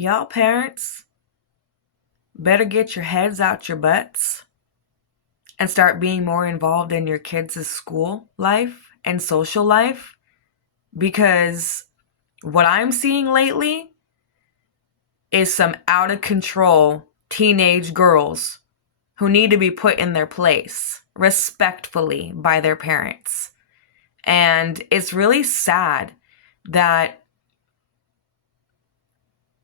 Y'all parents better get your heads out your butts and start being more involved in your kids' school life and social life, because what I'm seeing lately is some out of control teenage girls who need to be put in their place respectfully by their parents. And it's really sad that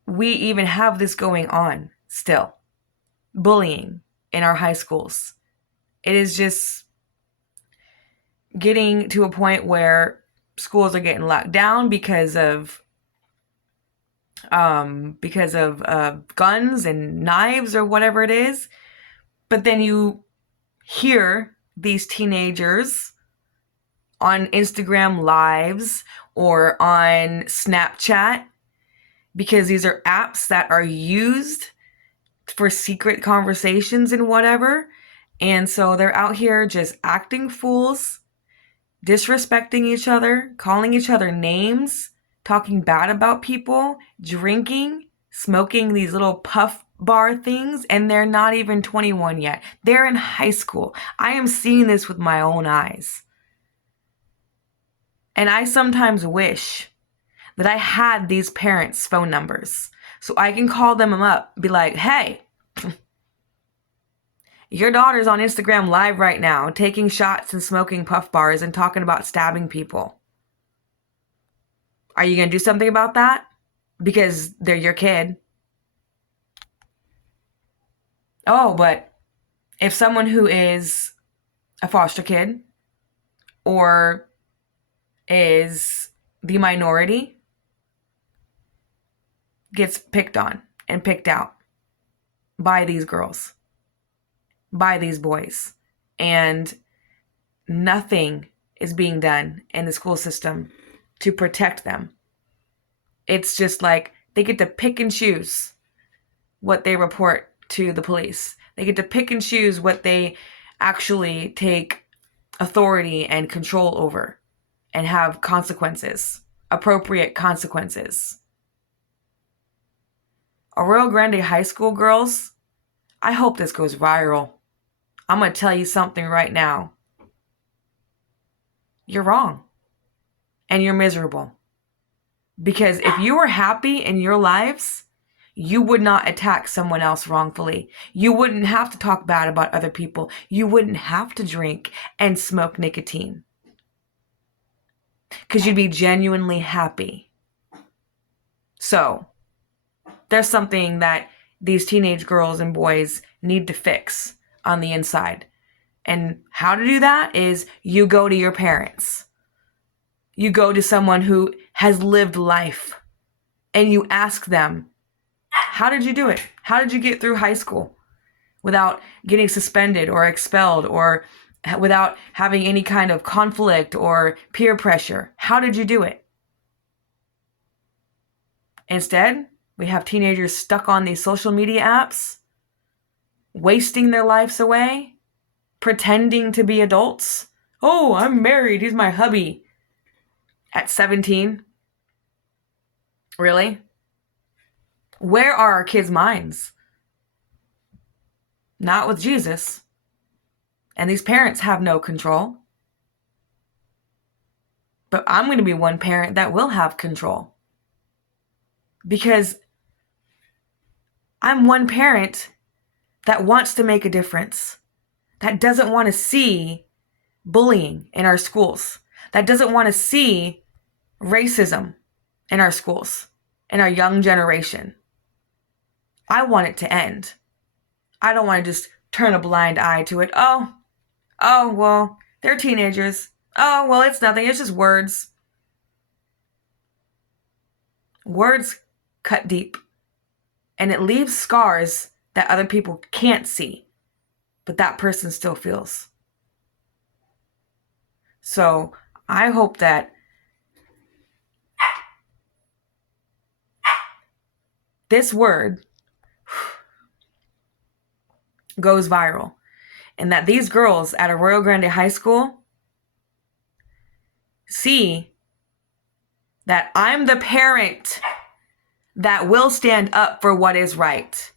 we even have this going on still. Bullying in our high schools. It is just getting to a point where schools are getting locked down because of guns and knives or whatever it is. But then you hear these teenagers on Instagram lives or on Snapchat, because these are apps that are used for secret conversations and whatever. And so they're out here just acting fools, disrespecting each other, calling each other names, talking bad about people, drinking, smoking these little puff bar things, and they're not even 21 yet. They're in high school. I am seeing this with my own eyes. And I sometimes wish that I had these parents' phone numbers so I can call them up, be like, hey, your daughter's on Instagram live right now, taking shots and smoking puff bars and talking about stabbing people. Are you going to do something about that? Because they're your kid. Oh, but if someone who is a foster kid or is the minority gets picked on and picked out by these girls, by these boys, and nothing is being done in the school system to protect them. It's just like they get to pick and choose what they report to the police. They get to pick and choose what they actually take authority and control over and have consequences, appropriate consequences. Arroyo Grande High School girls, I hope this goes viral. I'm going to tell you something right now. You're wrong. And you're miserable. Because if you were happy in your lives, you would not attack someone else wrongfully. You wouldn't have to talk bad about other people. You wouldn't have to drink and smoke nicotine. Because you'd be genuinely happy. So, there's something that these teenage girls and boys need to fix on the inside. And how to do that is you go to your parents. You go to someone who has lived life and you ask them, how did you do it? How did you get through high school without getting suspended or expelled or without having any kind of conflict or peer pressure? How did you do it? Instead, we have teenagers stuck on these social media apps, wasting their lives away, pretending to be adults. Oh, I'm married. He's my hubby. At 17? Really? Where are our kids' minds? Not with Jesus. And these parents have no control. But I'm going to be one parent that will have control. Because I'm one parent that wants to make a difference. That doesn't want to see bullying in our schools. That doesn't want to see racism in our schools, in our young generation. I want it to end. I don't want to just turn a blind eye to it. Oh, well, they're teenagers. Oh, well, it's nothing. It's just words. Words cut deep. And it leaves scars that other people can't see, but that person still feels. So I hope that this word goes viral and that these girls at Arroyo Grande High School see that I'm the parent that will stand up for what is right,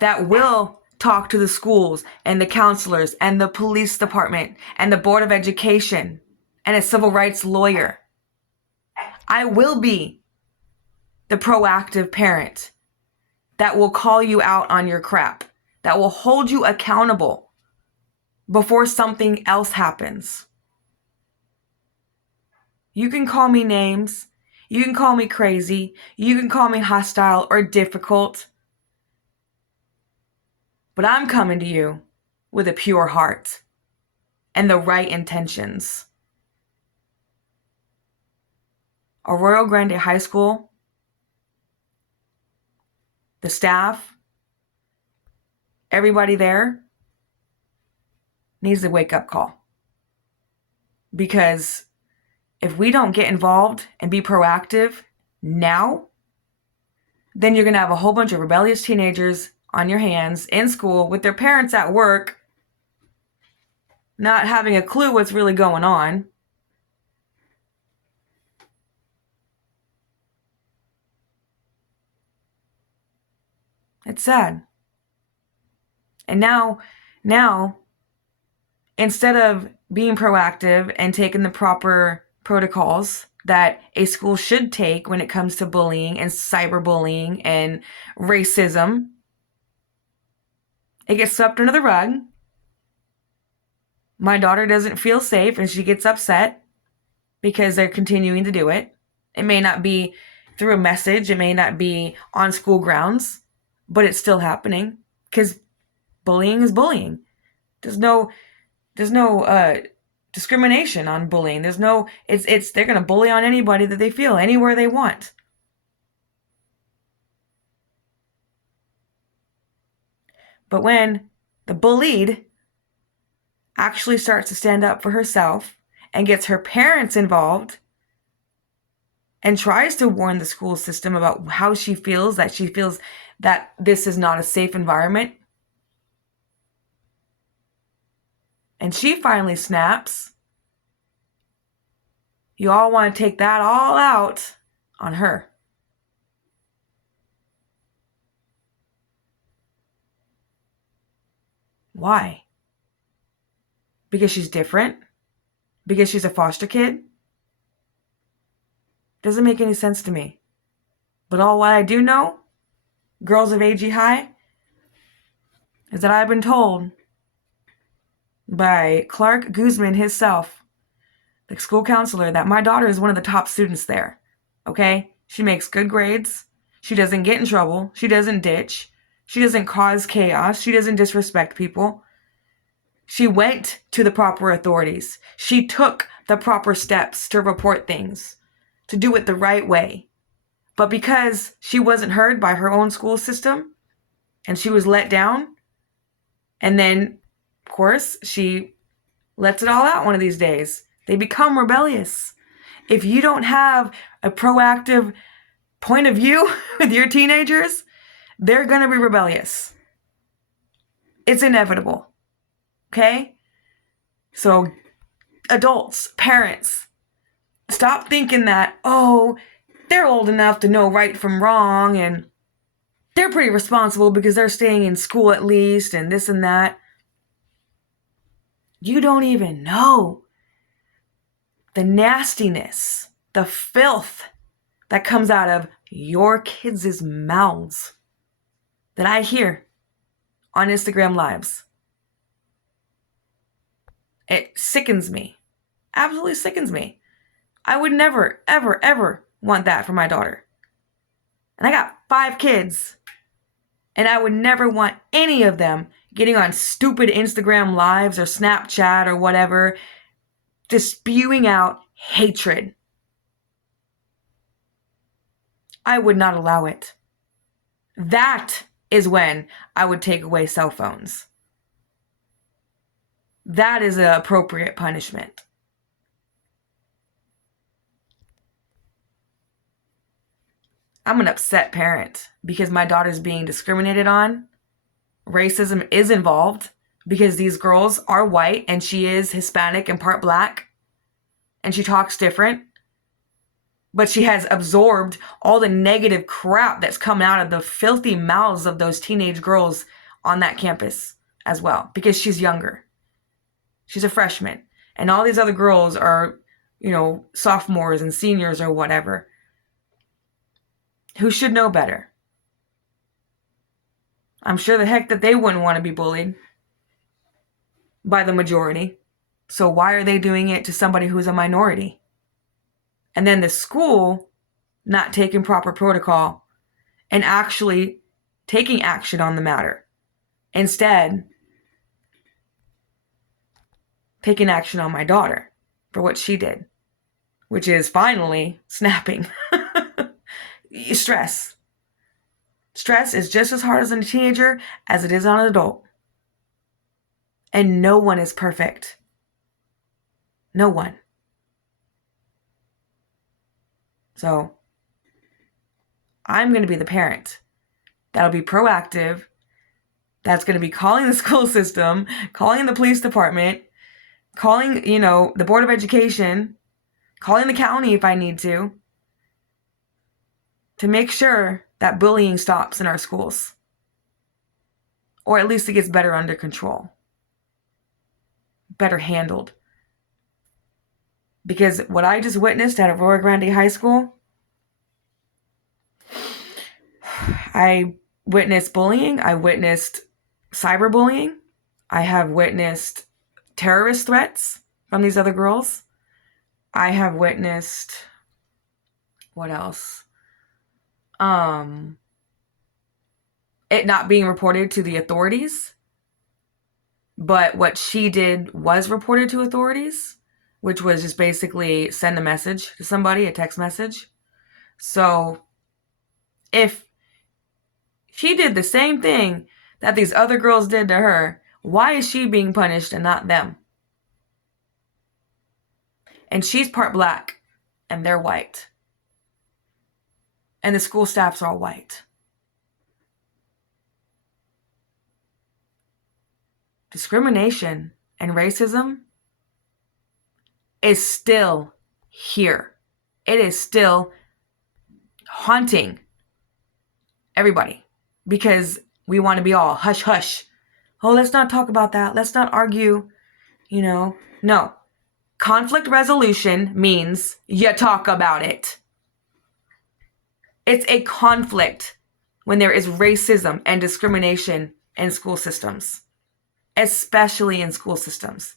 that will talk to the schools and the counselors and the police department and the Board of Education and a civil rights lawyer. I will be the proactive parent that will call you out on your crap, that will hold you accountable before something else happens. You can call me names. You can call me crazy. You can call me hostile or difficult. But I'm coming to you with a pure heart and the right intentions. Arroyo Grande High School, the staff, everybody there needs a wake-up call. Because if we don't get involved and be proactive now, then you're going to have a whole bunch of rebellious teenagers on your hands in school with their parents at work, not having a clue what's really going on. It's sad. And now, instead of being proactive and taking the proper protocols that a school should take when it comes to bullying and cyberbullying and racism, it gets swept under the rug. My daughter doesn't feel safe and she gets upset because they're continuing to do it. It may not be through a message, it may not be on school grounds, but it's still happening because bullying is bullying. There's no discrimination on bullying. They're going to bully on anybody that they feel, anywhere they want. But when the bullied actually starts to stand up for herself and gets her parents involved and tries to warn the school system about how she feels that this is not a safe environment, and she finally snaps, you all want to take that all out on her. Why? Because she's different? Because she's a foster kid? Doesn't make any sense to me. But all what I do know, girls of AG High, is that I've been told by Clark Guzman himself, the school counselor, that my daughter is one of the top students there. Okay? She makes good grades. She doesn't get in trouble. She doesn't ditch. She doesn't cause chaos. She doesn't disrespect people. She went to the proper authorities. She took the proper steps to report things, to do it the right way. But because she wasn't heard by her own school system and she was let down, and then, of course, she lets it all out one of these days. They become rebellious. If you don't have a proactive point of view with your teenagers, they're going to be rebellious. It's inevitable. Okay? So, adults, parents, stop thinking that, oh, they're old enough to know right from wrong and they're pretty responsible because they're staying in school at least and this and that. You don't even know the nastiness, the filth that comes out of your kids' mouths that I hear on Instagram Lives. It sickens me. Absolutely sickens me. I would never, ever, ever want that for my daughter. And I got 5 kids. And I would never want any of them getting on stupid Instagram Lives or Snapchat or whatever, just spewing out hatred. I would not allow it. That is when I would take away cell phones. That is an appropriate punishment. I'm an upset parent because my daughter's being discriminated on. Racism is involved because these girls are white and she is Hispanic and part black and she talks different. But she has absorbed all the negative crap that's coming out of the filthy mouths of those teenage girls on that campus as well, because she's younger. She's a freshman. And all these other girls are, sophomores and seniors or whatever, who should know better. I'm sure the heck that they wouldn't want to be bullied by the majority. So why are they doing it to somebody who's a minority? And then the school not taking proper protocol and actually taking action on the matter. Instead, taking action on my daughter for what she did, which is finally snapping. Stress. Stress is just as hard as a teenager as it is on an adult. And no one is perfect. No one. So, I'm going to be the parent that'll be proactive, that's going to be calling the school system, calling the police department, calling, the Board of Education, calling the county if I need to make sure that bullying stops in our schools. Or at least it gets better under control. Better handled. Because what I just witnessed at Aurora Grande High School, I witnessed bullying. I witnessed cyberbullying. I have witnessed terrorist threats from these other girls. I have witnessed, what else? It not being reported to the authorities. But what she did was reported to authorities, which was just basically send a message to somebody, a text message. So if she did the same thing that these other girls did to her, why is she being punished and not them? And she's part black and they're white. And the school staffs are all white. Discrimination and racism is still here. It is still haunting everybody because we want to be all hush hush. Oh, let's not talk about that. Let's not argue. No. Conflict resolution means you talk about it. It's a conflict when there is racism and discrimination in school systems, especially in school systems.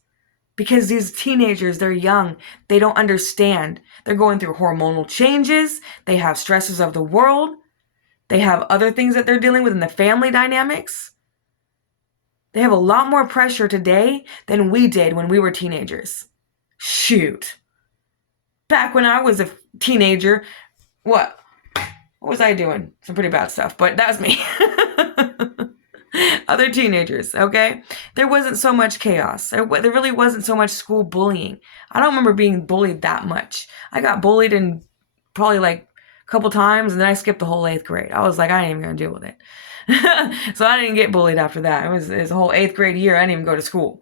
Because these teenagers, they're young. They don't understand. They're going through hormonal changes. They have stresses of the world. They have other things that they're dealing with in the family dynamics. They have a lot more pressure today than we did when we were teenagers. Shoot. Back when I was a teenager, what was I doing? Some pretty bad stuff, but that's me. Other teenagers, okay? There wasn't so much chaos. There really wasn't so much school bullying. I don't remember being bullied that much. I got bullied in probably like a couple times, and then I skipped the whole 8th grade. I was like, I ain't even gonna deal with it. So I didn't get bullied after that. It was a whole 8th grade year. I didn't even go to school.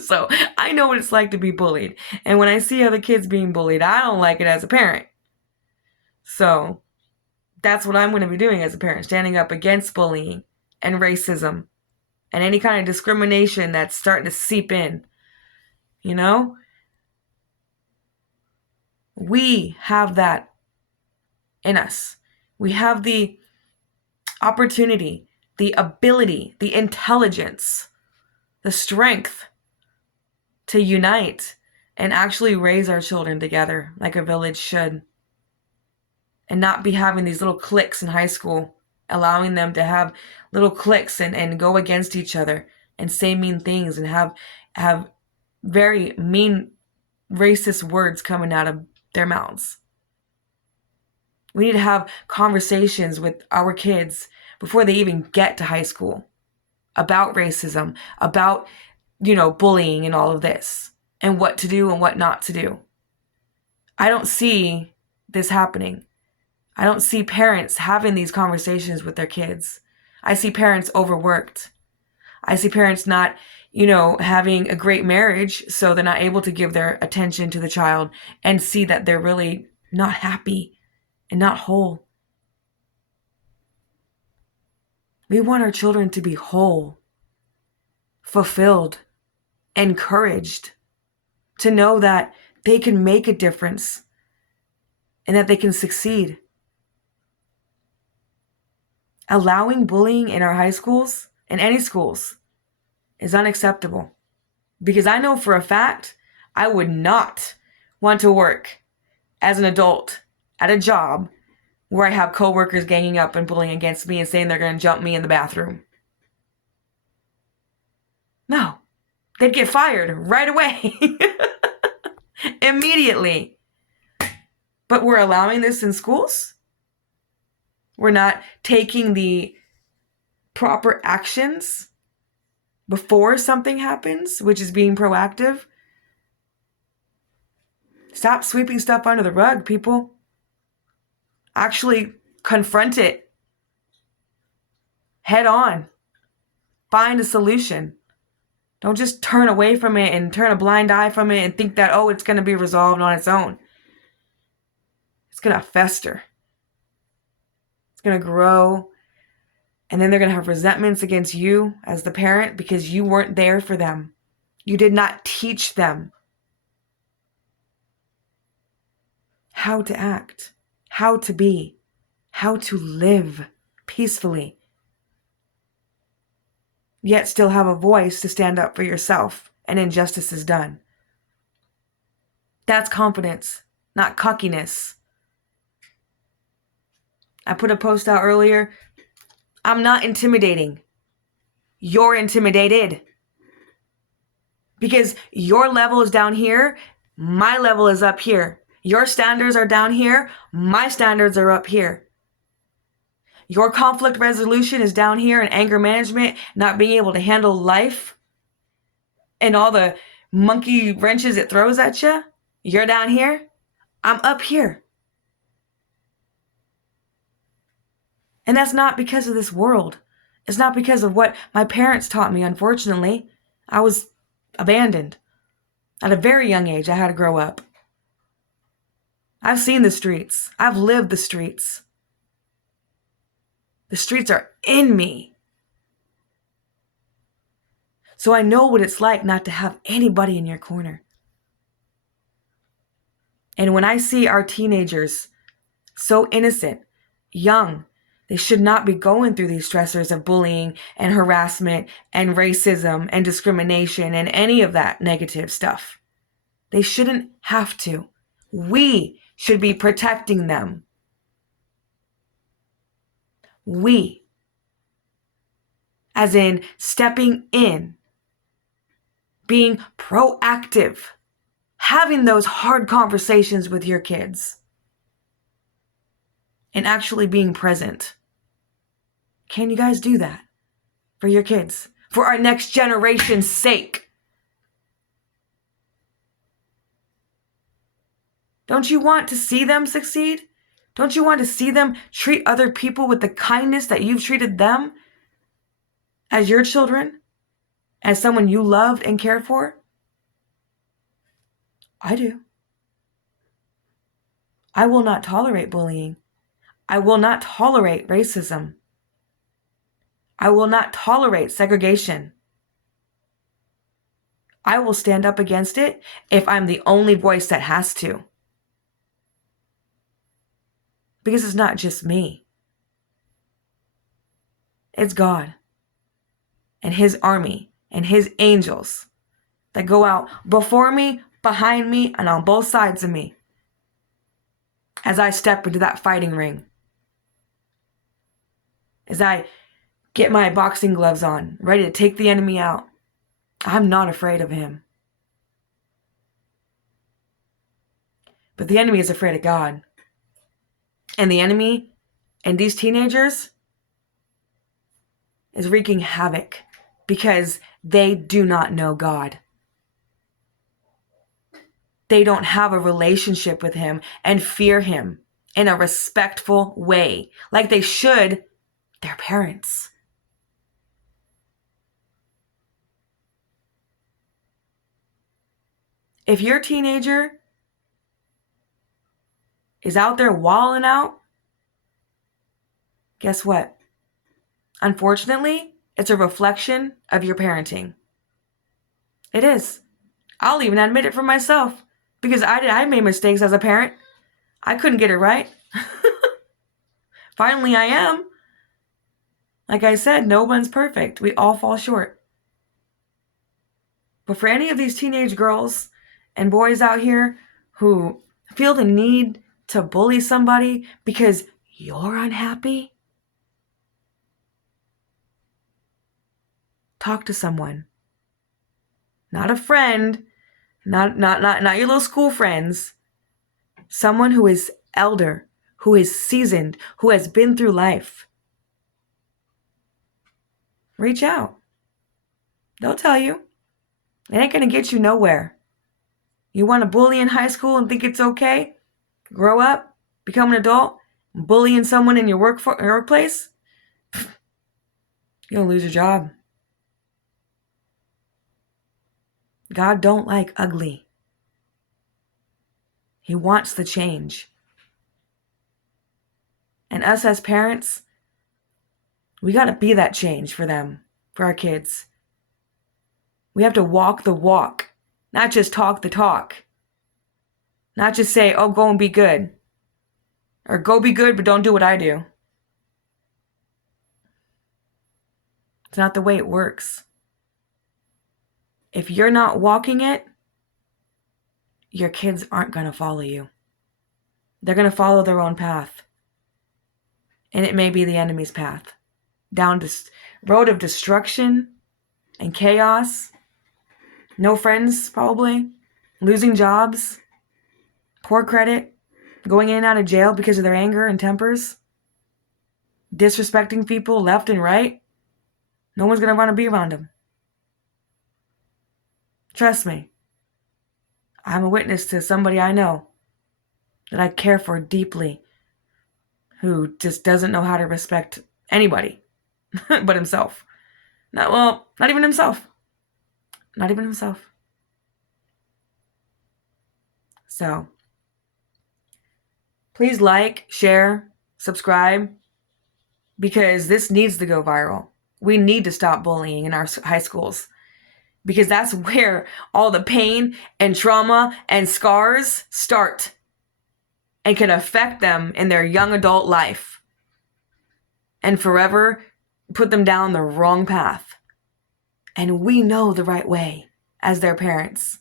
So I know what it's like to be bullied. And when I see other kids being bullied, I don't like it as a parent. So that's what I'm going to be doing as a parent, standing up against bullying and racism and any kind of discrimination that's starting to seep in. We have that in us. We have the opportunity, the ability, the intelligence, the strength to unite and actually raise our children together like a village should. And not be having these little cliques in high school, allowing them to have little cliques and go against each other and say mean things and have very mean racist words coming out of their mouths. We need to have conversations with our kids before they even get to high school about racism, about, bullying and all of this, and what to do and what not to do. I don't see this happening. I don't see parents having these conversations with their kids. I see parents overworked. I see parents not, having a great marriage, so they're not able to give their attention to the child and see that they're really not happy and not whole. We want our children to be whole, fulfilled, encouraged, to know that they can make a difference and that they can succeed. Allowing bullying in our high schools, in any schools, is unacceptable. Because I know for a fact I would not want to work as an adult at a job where I have coworkers ganging up and bullying against me and saying they're going to jump me in the bathroom. No, they'd get fired right away. Immediately. But we're allowing this in schools? We're not taking the proper actions before something happens, which is being proactive? Stop sweeping stuff under the rug, people. Actually confront it head on. Find a solution. Don't just turn away from it and turn a blind eye from it and think that, it's going to be resolved on its own. It's going to fester. It's going to grow. And then they're going to have resentments against you as the parent because you weren't there for them. You did not teach them how to act, how to be, how to live peacefully, yet still have a voice to stand up for yourself and injustice is done. That's confidence, not cockiness. I put a post out earlier. I'm not intimidating. You're intimidated. Because your level is down here, my level is up here. Your standards are down here, my standards are up here. Your conflict resolution is down here, and anger management, not being able to handle life and all the monkey wrenches it throws at you. You're down here, I'm up here. And that's not because of this world. It's not because of what my parents taught me, unfortunately. I was abandoned. At a very young age, I had to grow up. I've seen the streets. I've lived the streets. The streets are in me. So I know what it's like not to have anybody in your corner. And when I see our teenagers so innocent, young, they should not be going through these stressors of bullying and harassment and racism and discrimination and any of that negative stuff. They shouldn't have to. We should be protecting them. We, as in stepping in, being proactive, having those hard conversations with your kids, and actually being present. Can you guys do that for your kids? For our next generation's sake? Don't you want to see them succeed? Don't you want to see them treat other people with the kindness that you've treated them as your children? As someone you loved and cared for? I do. I will not tolerate bullying. I will not tolerate racism. I will not tolerate segregation. I will stand up against it if I'm the only voice that has to. Because it's not just me. It's God and His army and His angels that go out before me, behind me, and on both sides of me as I step into that fighting ring. As I get my boxing gloves on, ready to take the enemy out. I'm not afraid of him. But the enemy is afraid of God. And the enemy and these teenagers is wreaking havoc because they do not know God. They don't have a relationship with Him and fear Him in a respectful way, like they should their parents. If your teenager is out there walling out, guess what? Unfortunately, it's a reflection of your parenting. It is. I'll even admit it for myself because I made mistakes as a parent. I couldn't get it right. Finally, I am. Like I said, no one's perfect. We all fall short. But for any of these teenage girls and boys out here who feel the need to bully somebody because you're unhappy, talk to someone. Not a friend, not your little school friends. Someone who is elder, who is seasoned, who has been through life. Reach out. They'll tell you. It ain't going to get you nowhere. You want to bully in high school and think it's okay? Grow up, become an adult, bullying someone in your workplace? You're going to lose your job. God don't like ugly. He wants the change. And us as parents, we got to be that change for them, for our kids. We have to walk the walk, not just talk the talk. Not just say, oh, go and be good. Or go be good, but don't do what I do. It's not the way it works. If you're not walking it, your kids aren't going to follow you. They're going to follow their own path. And it may be the enemy's path. Down this road of destruction and chaos. No friends, probably. Losing jobs. Poor credit. Going in and out of jail because of their anger and tempers. Disrespecting people left and right. No one's going to want to be around them. Trust me. I'm a witness to somebody I know that I care for deeply who just doesn't know how to respect anybody but himself. Not even himself. Not even himself. So, please like, share, subscribe, because this needs to go viral. We need to stop bullying in our high schools because that's where all the pain and trauma and scars start and can affect them in their young adult life and forever put them down the wrong path. And we know the right way as their parents.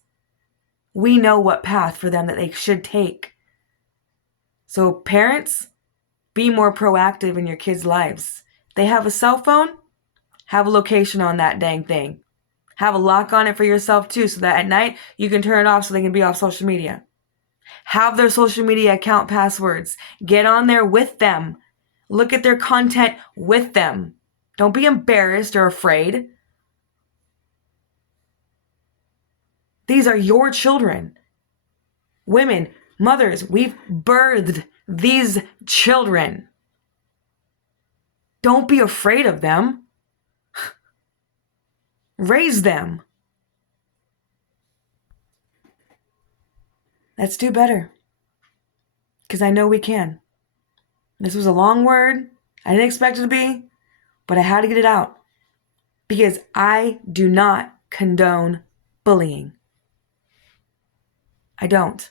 We know what path for them that they should take. So parents, be more proactive in your kids' lives. They have a cell phone, have a location on that dang thing. Have a lock on it for yourself too, so that at night you can turn it off so they can be off social media. Have their social media account passwords. Get on there with them. Look at their content with them. Don't be embarrassed or afraid. These are your children. Women, mothers, we've birthed these children. Don't be afraid of them. Raise them. Let's do better. Because I know we can. This was a long word. I didn't expect it to be, but I had to get it out. Because I do not condone bullying. I don't.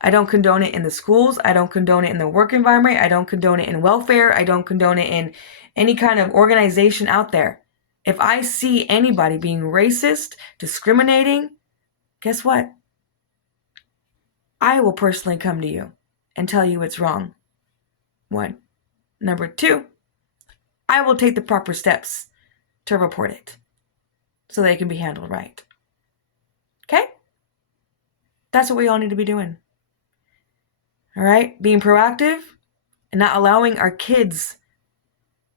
I don't condone it in the schools. I don't condone it in the work environment. I don't condone it in welfare. I don't condone it in any kind of organization out there. If I see anybody being racist, discriminating, guess what? I will personally come to you and tell you it's wrong. 1. Number 2, I will take the proper steps to report it so they can be handled right. Okay? That's what we all need to be doing. All right? Being proactive and not allowing our kids,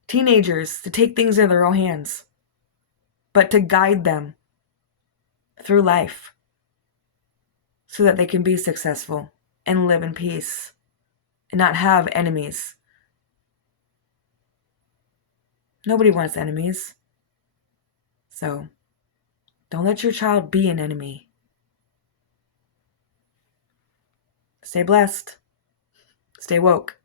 teenagers, to take things into their own hands, but to guide them through life so that they can be successful and live in peace and not have enemies. Nobody wants enemies. So, don't let your child be an enemy. Stay blessed. Stay woke.